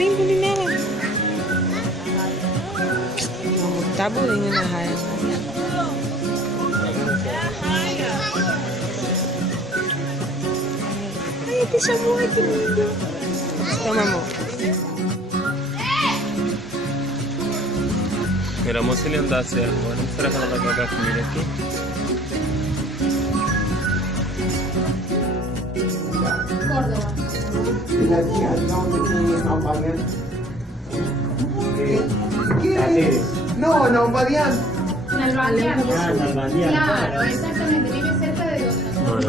bem bonita nela. Vamos botar bolinha na raia. Ai, deixa amor, que lindo. Toma, amor. Era bom se ele andasse agora. Será que ela vai jogar comida aqui? No, en Albadián. En Albadián. Ah, en Albadián. Claro, exactamente. Vive cerca de donde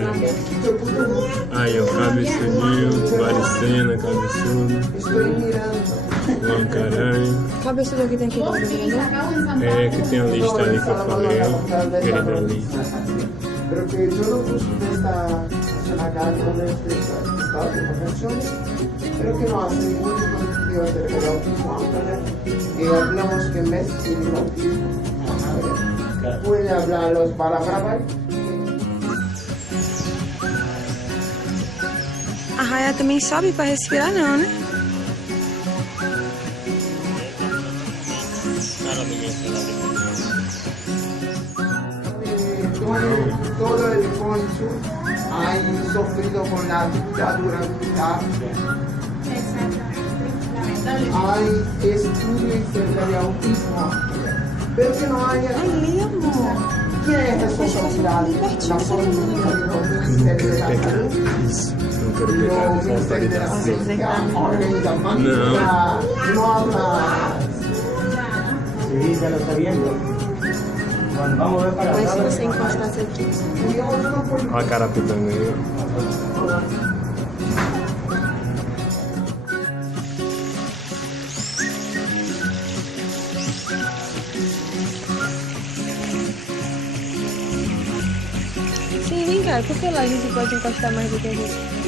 nosotros. Aí, ó, cabeçudinho, varicena, cabeçudo, Estoy mirando. Lancaranha. Cabeçudo aqui tem que Vos vivís acá o en San É Pablo. que tem a lista ali que eu falei, ó. Aquele dali. Pero que yo no busco esta zona acá, donde este estado de convenciones, pero que no hace ningún sentido hacer el autismo, aunque hablamos que en vez tiene autismo. Puede hablar los palabras. A raia também sobe pra respirar, não, né? Todo el concho ha sufrido con la dictadura militar. Exactamente. Lamentable. Hay estudios de autismo, pero que no haya. Ali, amor. ¿Quién es responsabilidad? La política del Ministerio de la Salud. Isso. Não quero pegar Los as Ministerios de la autoridades. Ciencia, organización, no habla. Sí, ya lo está viendo. Bueno, vamos a ver para Mas se acá. você encostasse aqui. Olha a carapitanga aí, ó. Sim, vem cá. Por que lá a gente pode encostar mais do que a gente?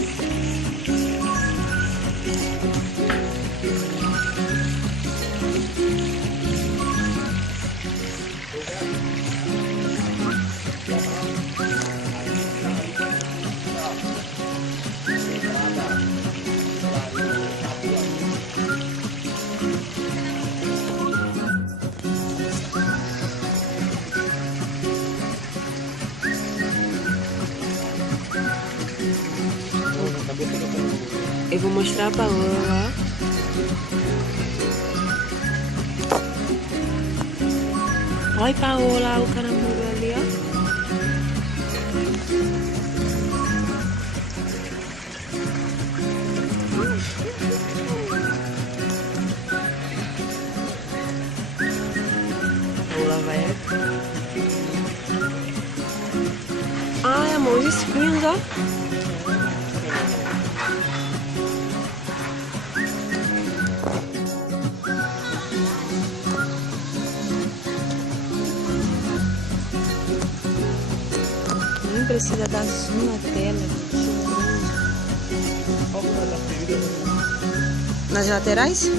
Eu vou mostrar a Paola lá. Olha, Paola, o caramuru ali, ó. Paola vai aqui. Ai, amor, os espinhos, ó. Nem precisa dar zoom na tela. Nas laterais?